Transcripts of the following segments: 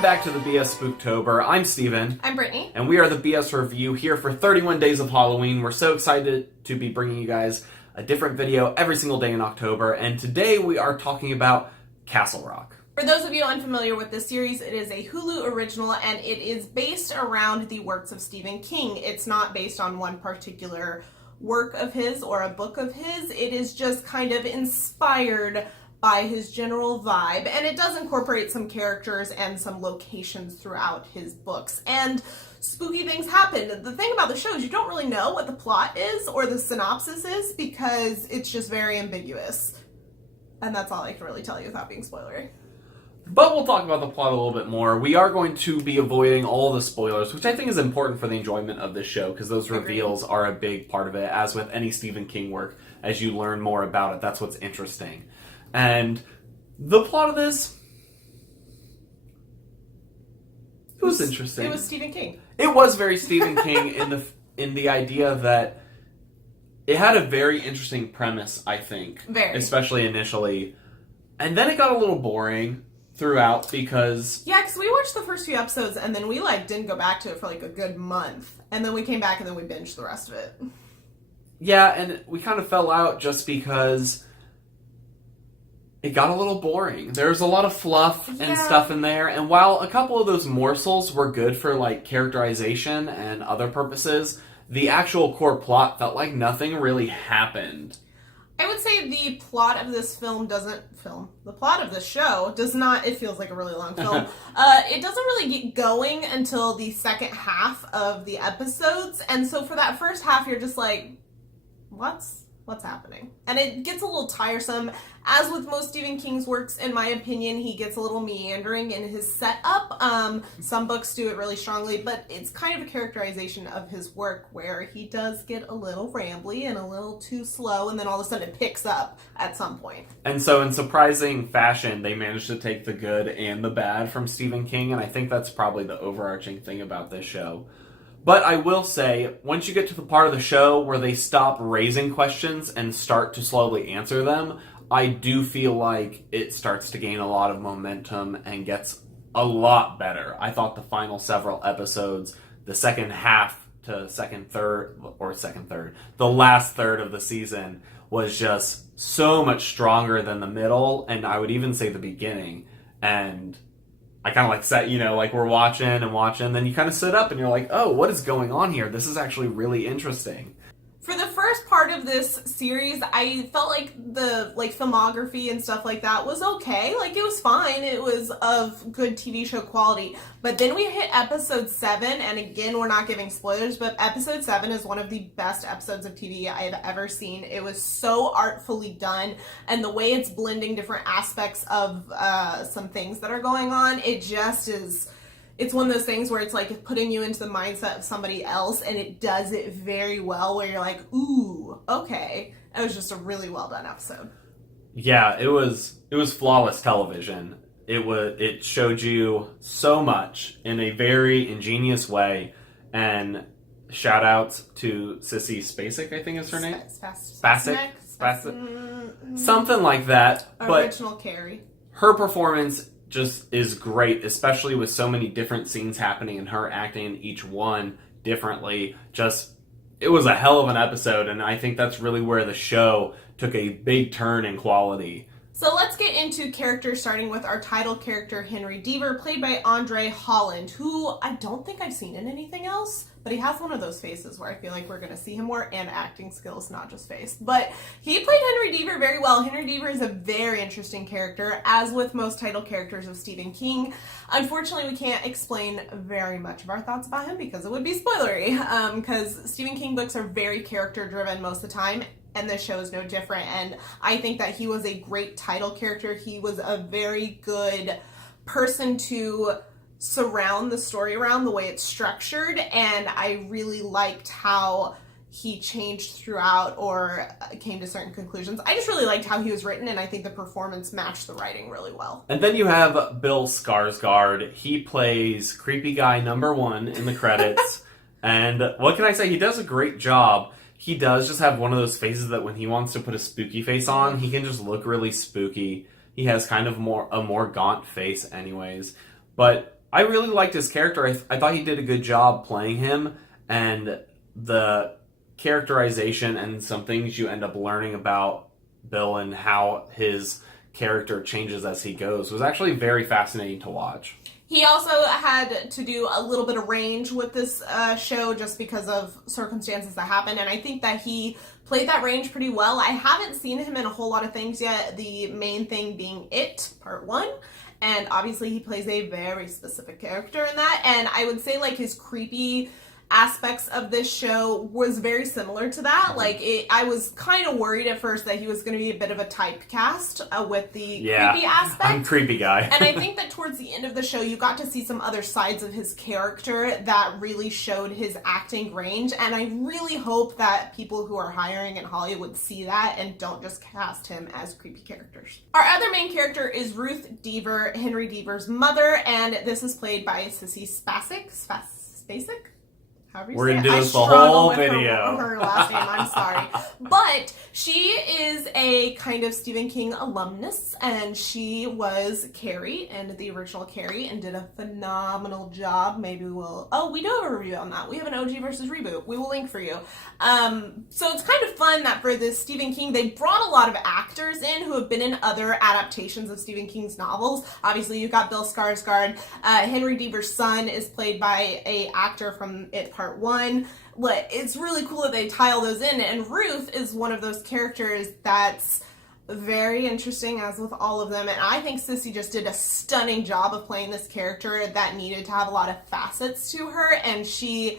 Welcome back to the BS Spooktober. I'm Steven. I'm Brittany. And we are the BS Review here for 31 days of Halloween. We're so excited to be bringing you guys a different video every single day in October. And today we are talking about Castle Rock. For those of you unfamiliar with this series, it is a Hulu original and it is based around the works of Stephen King. It's not based on one particular work of his or a book of his. It is just kind of inspired by his general vibe, and it does incorporate some characters and some locations throughout his books. And spooky things happen. The thing about the show is you don't really know what the plot is or the synopsis is because it's just very ambiguous. And that's all I can really tell you without being spoilery. But we'll talk about the plot a little bit more. We are going to be avoiding all the spoilers, which I think is important for the enjoyment of this show, because those reveals are a big part of it, as with any Stephen King work. As you learn more about it, that's what's interesting. And the plot of this, it was interesting. It was Stephen King. It was very Stephen King in the idea that it had a very interesting premise, I think. Very. Especially initially. And then it got a little boring throughout because... Yeah, because we watched the first few episodes and then we didn't go back to it for a good month. And then we came back and then we binged the rest of it. Yeah, and we kind of fell out just because it got a little boring. There's a lot of fluff and stuff in there, and while a couple of those morsels were good for characterization and other purposes, the actual core plot felt like nothing really happened. I would say the plot of this the plot of this show does not, it feels like a really long film, it doesn't really get going until the second half of the episodes, and so for that first half you're just like, what's happening? And it gets a little tiresome. As with most Stephen King's works, in my opinion, he gets a little meandering in his setup. Some books do it really strongly, but it's kind of a characterization of his work where he does get a little rambly and a little too slow, and then all of a sudden it picks up at some point. And so in surprising fashion, they managed to take the good and the bad from Stephen King, and I think that's probably the overarching thing about this show. But I will say, once you get to the part of the show where they stop raising questions and start to slowly answer them, I do feel like it starts to gain a lot of momentum and gets a lot better. I thought the final several episodes, the second half to the last third of the season was just so much stronger than the middle, and I would even say the beginning. And I kind of sat, we're watching and watching, then you kind of sit up and you're like, oh, what is going on here? This is actually really interesting. For the first part of this series, I felt like the filmography and stuff like that was okay. It was fine. It was of good TV show quality. But then we hit episode 7, and again, we're not giving spoilers, but episode 7 is one of the best episodes of TV I have ever seen. It was so artfully done, and the way it's blending different aspects of some things that are going on, it just is... It's one of those things where it's putting you into the mindset of somebody else, and it does it very well, where you're like, ooh, okay. It was just a really well done episode. Yeah, it was flawless television. It showed you so much in a very ingenious way, and shout outs to Sissy Spacek, I think is her name. Spacek? Something like that. Original Carrie. Her performance just is great, especially with so many different scenes happening and her acting in each one differently. It was a hell of an episode, and I think that's really where the show took a big turn in quality. So let's get into characters, starting with our title character, Henry Deaver, played by Andre Holland, who I don't think I've seen in anything else, but he has one of those faces where I feel like we're going to see him more, and acting skills, not just face. But he played Henry Deaver very well. Henry Deaver is a very interesting character, as with most title characters of Stephen King. Unfortunately, we can't explain very much of our thoughts about him because it would be spoilery, because Stephen King books are very character-driven most of the time, and this show is no different. And I think that he was a great title character. He was a very good person to surround the story around, the way it's structured, and I really liked how he changed throughout or came to certain conclusions. I just really liked how he was written, and I think the performance matched the writing really well. And then you have Bill Skarsgård. He plays creepy guy number 1 in the credits, and what can I say? He does a great job. He does just have one of those faces that when he wants to put a spooky face on, he can just look really spooky. He has kind of a more gaunt face anyways. But I really liked his character. I thought he did a good job playing him, and the characterization and some things you end up learning about Bill and how his character changes as he goes was actually very fascinating to watch. He also had to do a little bit of range with this show just because of circumstances that happened, and I think that he played that range pretty well. I haven't seen him in a whole lot of things yet, the main thing being It, Part 1, and obviously he plays a very specific character in that, and I would say, like, his creepy aspects of this show was very similar to that. Like, I was kind of worried at first that he was going to be a bit of a typecast with the creepy aspect. I'm a creepy guy. And I think that towards the end of the show, you got to see some other sides of his character that really showed his acting range. And I really hope that people who are hiring in Hollywood see that and don't just cast him as creepy characters. Our other main character is Ruth Deaver, Henry Deaver's mother, and this is played by Sissy Spacek. Spacek? We're going to do this the whole video. Her last name, I'm sorry. But she is a kind of Stephen King alumnus, and she was Carrie in the original Carrie and did a phenomenal job. Maybe we'll... Oh, we do have a review on that. We have an OG versus reboot. We will link for you. So it's kind of fun that for this Stephen King, they brought a lot of actors in who have been in other adaptations of Stephen King's novels. Obviously, you've got Bill Skarsgård. Henry Deaver's son is played by a actor from It Part 1. It's really cool that they tie all those in, and Ruth is one of those characters that's very interesting, as with all of them, and I think Sissy just did a stunning job of playing this character that needed to have a lot of facets to her, and she,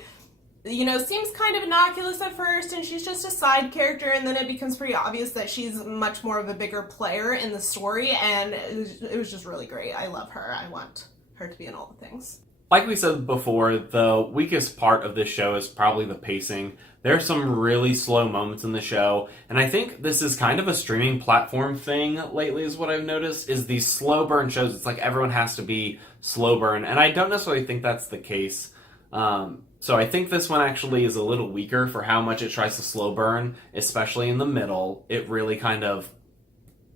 you know, seems kind of innocuous at first, and she's just a side character, and then it becomes pretty obvious that she's much more of a bigger player in the story, and it was just really great. I love her. I want her to be in all the things. Like we said before, the weakest part of this show is probably the pacing. There are some really slow moments in the show, and I think this is kind of a streaming platform thing lately is what I've noticed, is these slow burn shows. It's like everyone has to be slow burn, and I don't necessarily think that's the case. So I think this one actually is a little weaker for how much it tries to slow burn, especially in the middle. It really kind of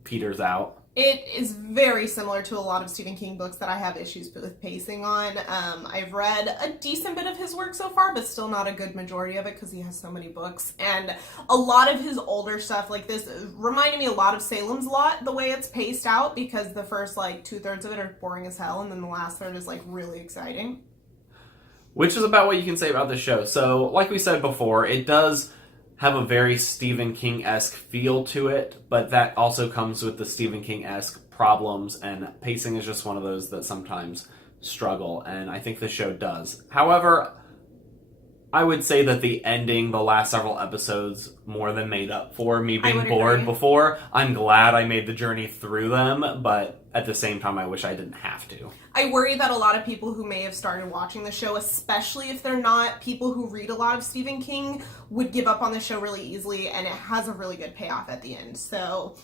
peters out. It is very similar to a lot of Stephen King books that I have issues with pacing on. I've read a decent bit of his work so far, but still not a good majority of it because he has so many books. And a lot of his older stuff like this reminded me a lot of Salem's Lot, the way it's paced out, because the first, like, 2/3 of it are boring as hell, and then the last third is, like, really exciting. Which is about what you can say about the show. So, like we said before, it does have a very Stephen King-esque feel to it, but that also comes with the Stephen King-esque problems, and pacing is just one of those that sometimes struggle, and I think the show does. However, I would say that the ending, the last several episodes, more than made up for me being bored before. I'm glad I made the journey through them, but at the same time, I wish I didn't have to. I worry that a lot of people who may have started watching the show, especially if they're not people who read a lot of Stephen King, would give up on the show really easily, and it has a really good payoff at the end. So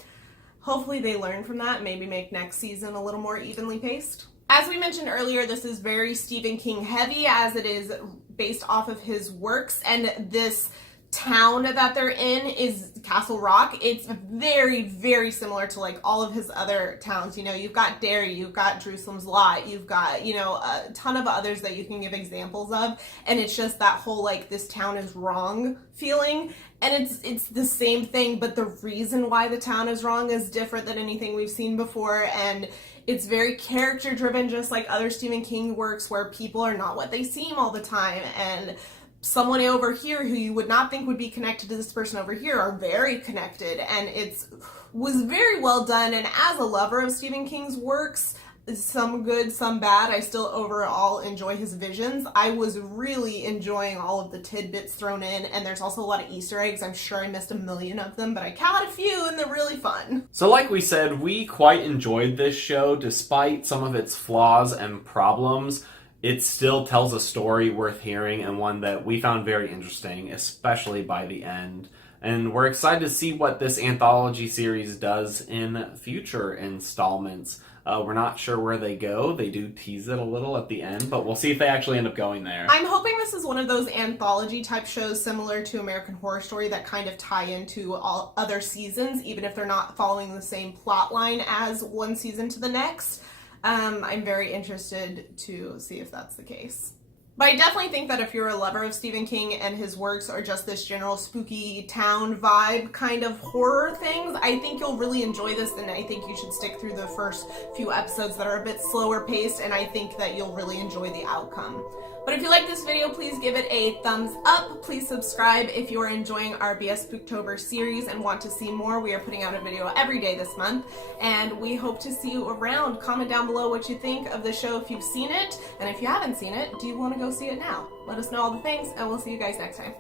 hopefully they learn from that and maybe make next season a little more evenly paced. As we mentioned earlier, this is very Stephen King heavy, as it is based off of his works, and this town that they're in is Castle Rock. It's very, very similar to, like, all of his other towns. You know, you've got Derry, you've got Jerusalem's Lot, you've got, you know, a ton of others that you can give examples of, and it's just that whole, like, this town is wrong feeling, and it's the same thing, but the reason why the town is wrong is different than anything we've seen before, and it's very character driven, just like other Stephen King works where people are not what they seem all the time, and someone over here who you would not think would be connected to this person over here are very connected, and was very well done. And as a lover of Stephen King's works, some good, some bad, I still overall enjoy his visions. I was really enjoying all of the tidbits thrown in, and there's also a lot of Easter eggs. I'm sure I missed a million of them, but I caught a few, and they're really fun. So like we said, we quite enjoyed this show. Despite some of its flaws and problems, it still tells a story worth hearing, and one that we found very interesting, especially by the end. And we're excited to see what this anthology series does in future installments. We're not sure where they go. They do tease it a little at the end, but we'll see if they actually end up going there. I'm hoping this is one of those anthology type shows similar to American Horror Story that kind of tie into all other seasons, even if they're not following the same plot line as one season to the next. I'm very interested to see if that's the case. But I definitely think that if you're a lover of Stephen King and his works or just this general spooky town vibe kind of horror things, I think you'll really enjoy this, and I think you should stick through the first few episodes that are a bit slower paced, and I think that you'll really enjoy the outcome. But if you like this video, please give it a thumbs up. Please subscribe if you are enjoying our BS Spooktober series and want to see more. We are putting out a video every day this month, and we hope to see you around. Comment down below what you think of the show if you've seen it, and if you haven't seen it, do you want to go see it now? Let us know all the things, and we'll see you guys next time.